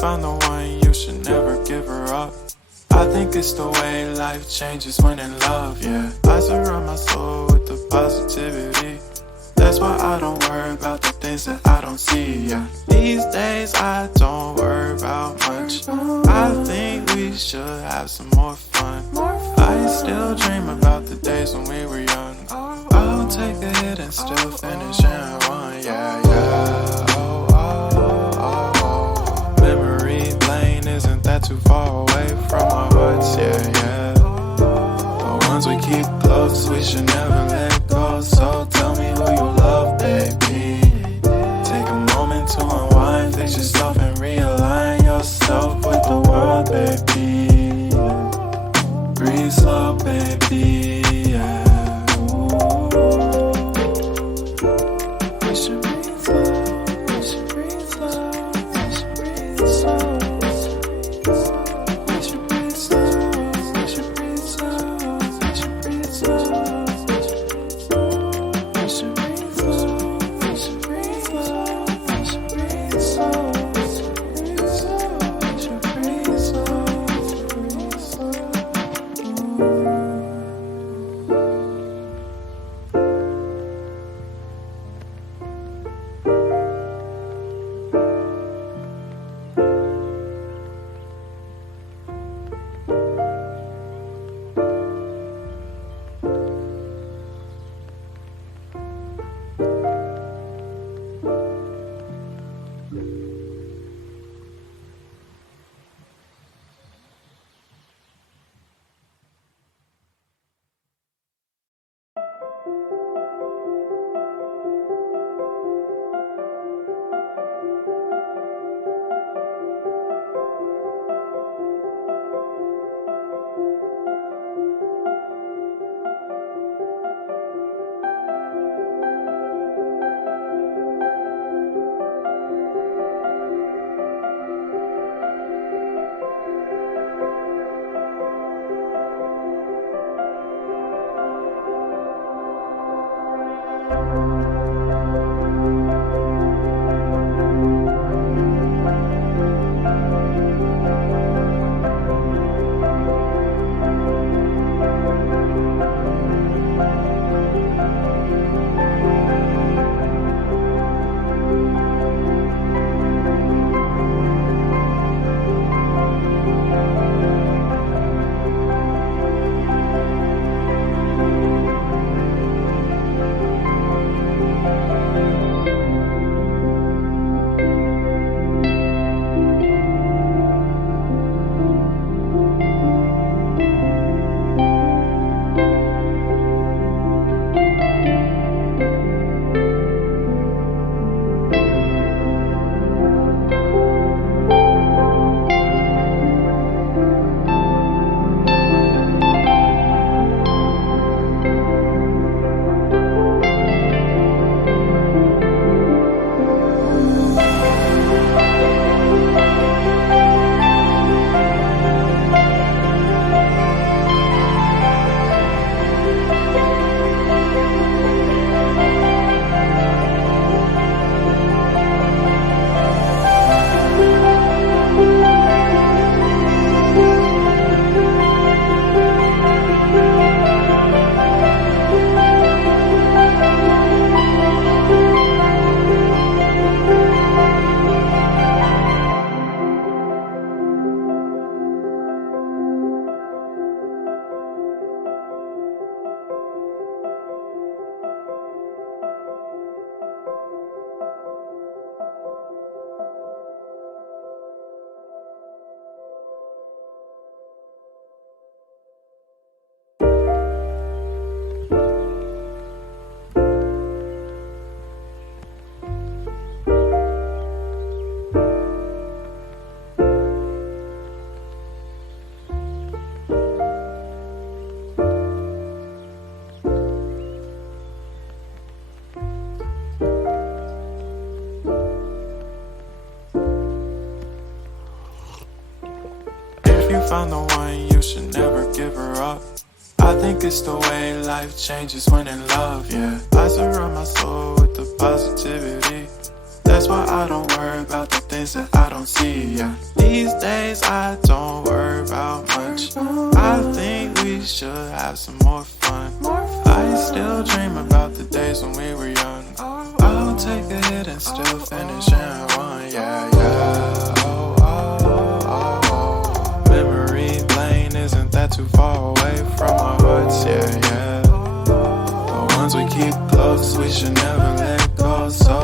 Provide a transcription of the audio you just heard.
found the one, you should never give her up. I think it's the way life changes when in love, yeah. I surround my soul with the positivity. That's why I don't worry about the things that I don't see, yeah. These days I don't worry about much. I think we should have some more fun. I still dream about the days when we were young. I'll take a hit and still finish and run, yeah, yeah. Oh, oh, oh, oh. Memory lane isn't that too far away from our hearts, yeah, yeah. The ones we keep close, we should never let go. So tell me who you love, baby. Take a moment to unwind, fix yourself and realign yourself with the world, baby. Breathe slow, baby, yeah. We should breathe slow, we should breathe slow, we should breathe slow. We should breathe slow, we should breathe slow, we should breathe slow. We should breathe slow, we should breathe slow, we should breathe slow. We should breathe slow, breathe slow. found the one, you should never give her up. I think it's the way life changes when in love, yeah. I surround my soul with the positivity. That's why I don't worry about the things that I don't see, yeah. These days I don't worry about much. I think we should have some more fun. I still dream about the days when we were young. I'll take a hit and still finish in one, yeah, yeah. Oh, oh, oh, oh. Memory lane isn't that too far away from our hearts, yeah, yeah. The ones we keep close, we should never let go, so